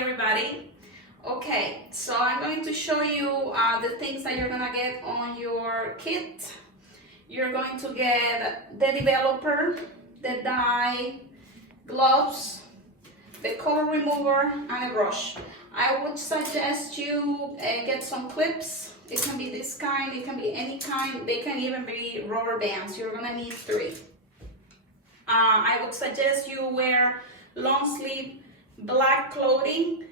everybody. Okay, so I'm going to show you the things that you're gonna get on your kit. You're going to get the developer, the dye, gloves, the color remover, and a brush. I would suggest you get some clips. It can be this kind, it can be any kind. They can even be rubber bands. You're gonna need 3. I would suggest you wear long sleeve black clothing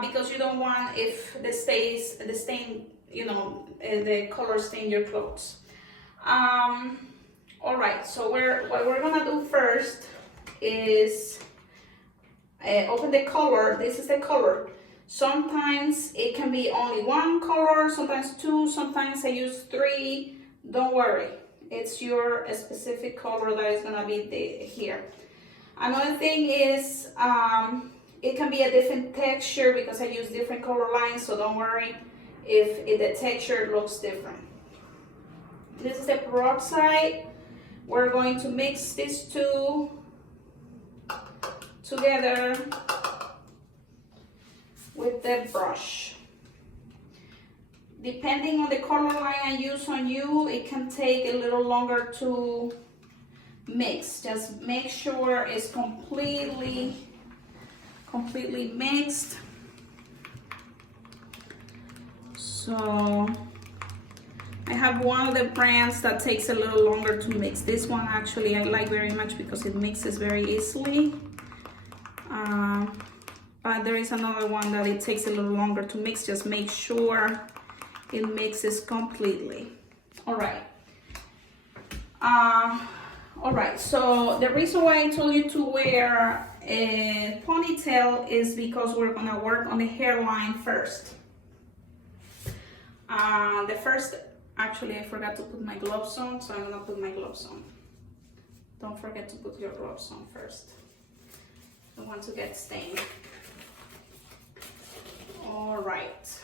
because you don't want if the stain, the color stain your clothes. All right, so what we're gonna do first is open the color. This is the color. Sometimes it can be only 1 color, sometimes 2, sometimes I use 3. Don't worry, it's your specific color that is gonna be here. Another thing is it can be a different texture because I use different color lines, so don't worry if the texture looks different. This is the peroxide. We're going to mix these two together with the brush. Depending on the color line I use on you, it can take a little longer to mix. Just make sure it's completely mixed. So I have one of the brands that takes a little longer to mix. This one actually I like very much because it mixes very easily. But there is another one that it takes a little longer to mix. Just make sure it mixes completely. All right. All right, so the reason why I told you to wear a ponytail is because we're gonna work on the hairline first. Actually I forgot to put my gloves on, so I'm gonna put my gloves on. Don't forget to put your gloves on first. Don't want to get stained. All right.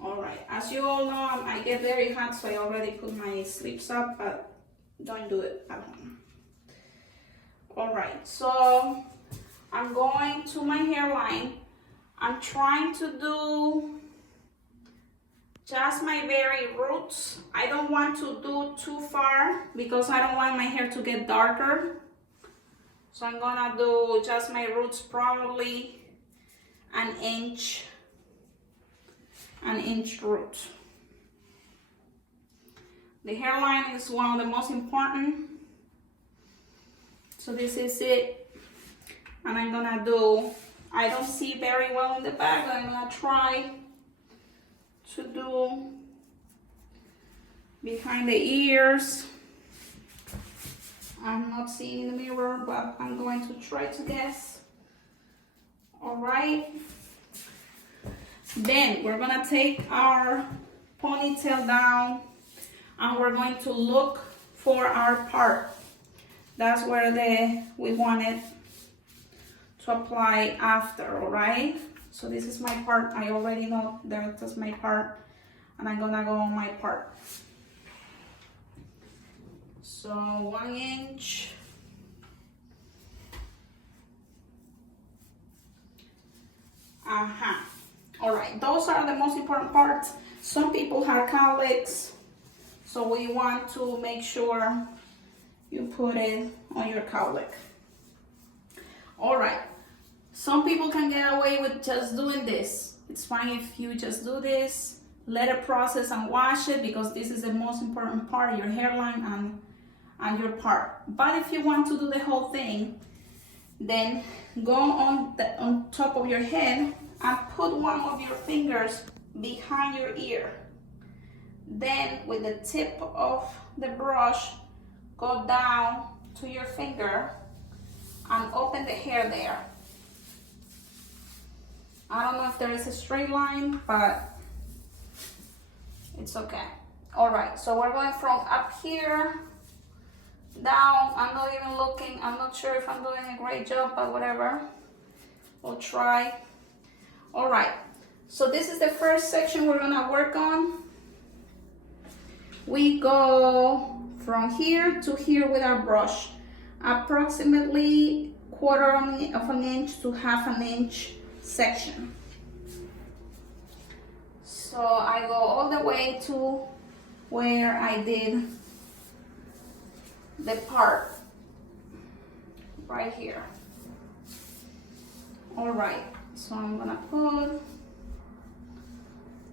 All right, as you all know, I get very hot, so I already put my sleeves up, but don't do it at home. All right, so I'm going to my hairline. I'm trying to do just my very roots. I don't want to do too far because I don't want my hair to get darker. So I'm gonna do just my roots, probably an inch root. The hairline is one of the most important. So this is it. And I'm gonna do, I don't see very well in the back, but I'm gonna try to do behind the ears. I'm not seeing in the mirror, but I'm going to try to guess. All right. Then we're gonna take our ponytail down and we're going to look for our part. That's where we want it to apply after, all right? So this is my part. I already know that's my part, and I'm gonna go on my part. So 1 inch. All right, those are the most important parts. Some people have cowlicks, so we want to make sure you put it on your cowlick. All right, some people can get away with just doing this. It's fine if you just do this, let it process and wash it, because this is the most important part of your hairline and your part. But if you want to do the whole thing, then go on top of your head and put one of your fingers behind your ear. Then with the tip of the brush, go down to your finger and open the hair there. I don't know if there is a straight line, but it's okay. All right, so we're going from up here down. I'm not even looking. I'm not sure if I'm doing a great job, but whatever. We'll try. All right, so this is the first section we're gonna work on. We go from here to here with our brush, approximately quarter of an inch to half an inch section. So I go all the way to where I did the part right here. All right, so I'm gonna put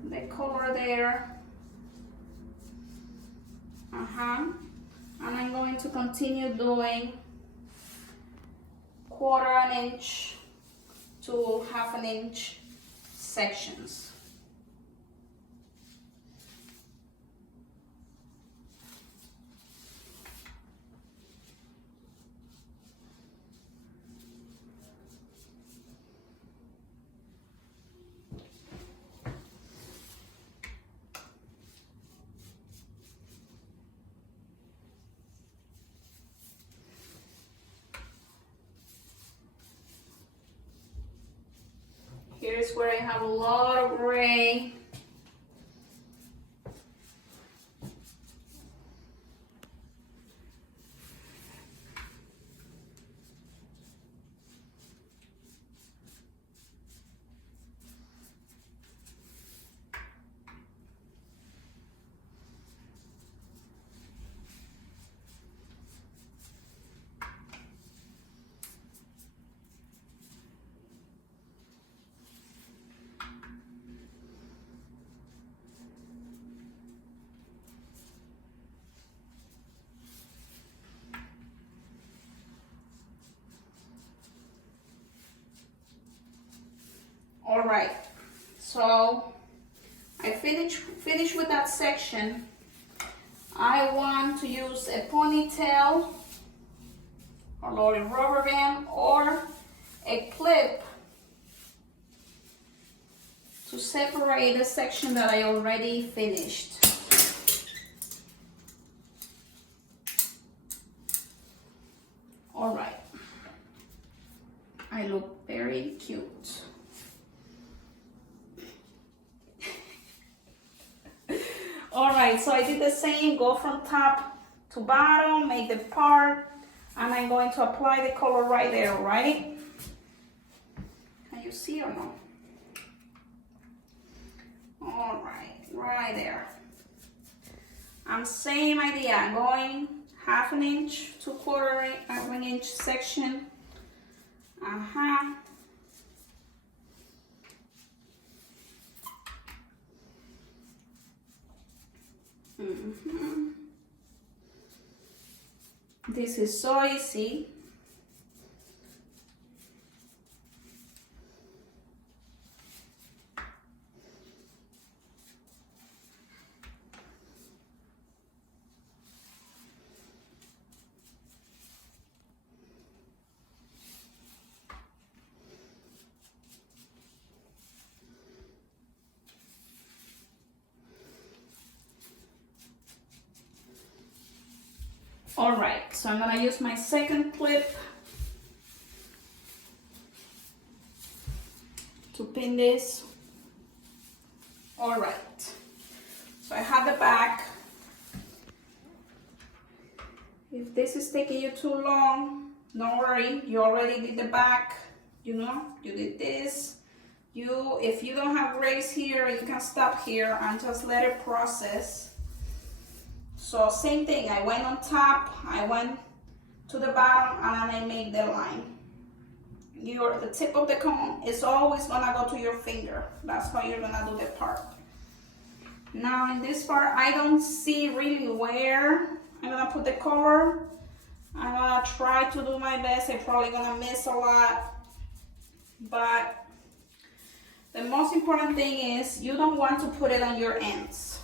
the color there. And I'm going to continue doing quarter an inch to half an inch sections. Here's where I have a lot of gray. All right, so I finish with that section. I want to use a ponytail or a rubber band or a clip to separate the section that I already finished. All right, I look very cute. All right, so I did the same, go from top to bottom, make the part, and I'm going to apply the color right there, right? Can you see or no? All right, right there. Same idea, I'm going half an inch to quarter of an inch section. This is so easy. All right, so I'm gonna use my second clip to pin this. All right, so I have the back. If this is taking you too long, don't worry, you already did the back, you know, you did this. If you don't have grace here, you can stop here and just let it process. So same thing, I went on top, I went to the bottom, and then I made the line. The tip of the comb is always gonna go to your finger. That's how you're gonna do the part. Now in this part, I don't see really where I'm gonna put the color. I'm gonna try to do my best. I'm probably gonna miss a lot, but the most important thing is you don't want to put it on your ends.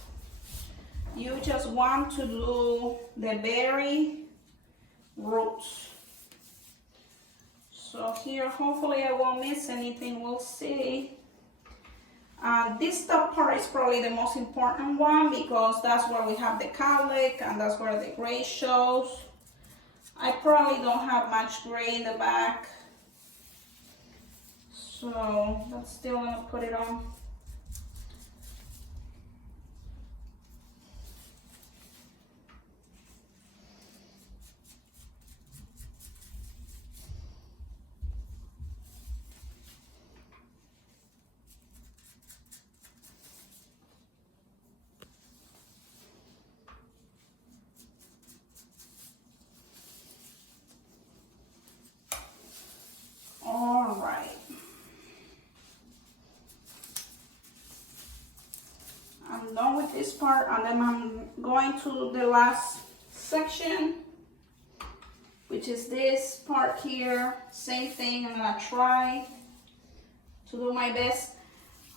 You just want to do the very roots. So here, hopefully I won't miss anything, we'll see. This top part is probably the most important one because that's where we have the cowlick and that's where the gray shows. I probably don't have much gray in the back, so that's still gonna put it on. I'm done with this part, and then I'm going to the last section, which is this part here. Same thing, I'm gonna try to do my best.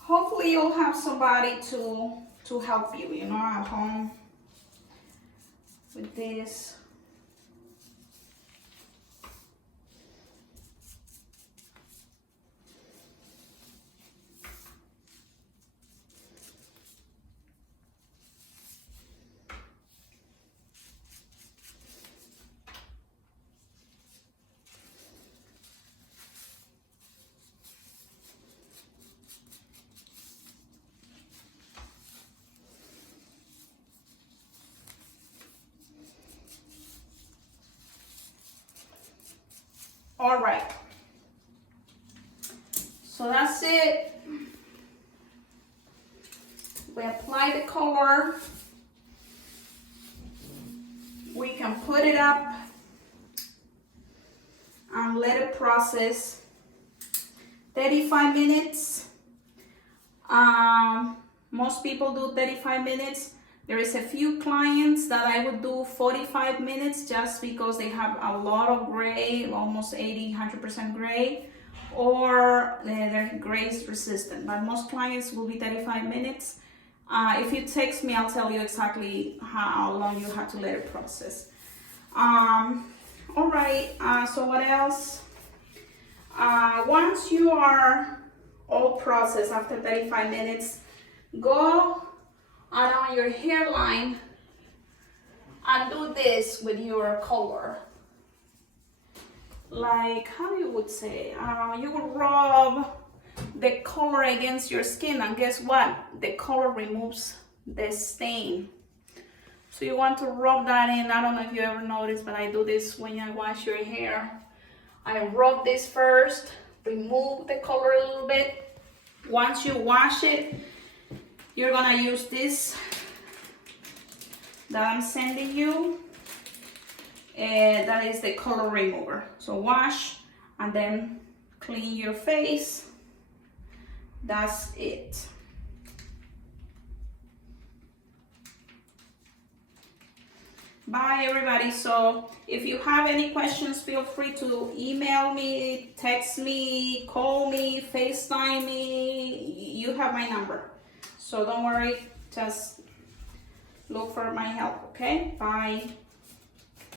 Hopefully you'll have somebody to help you, you know, at home with this. All right, so that's it. We apply the color. We can put it up and let it process 35 minutes. Most people do 35 minutes. There is a few clients that I would do 45 minutes just because they have a lot of gray, almost 80-100% gray, or they're grace resistant. But most clients will be 35 minutes. If you text me, I'll tell you exactly how long you have to let it process. All right, so what else? Once you are all processed after 35 minutes, go on your hairline and do this with your color. Like, how you would say, you would rub the color against your skin, and guess what? The color removes the stain. So you want to rub that in. I don't know if you ever noticed, but I do this when I wash your hair. I rub this first, remove the color a little bit. Once you wash it, you're gonna use this that I'm sending you. That is the color remover. So wash and then clean your face. That's it. Bye everybody. So if you have any questions, feel free to email me, text me, call me, FaceTime me. You have my number. So don't worry, just look for my help, okay? Bye.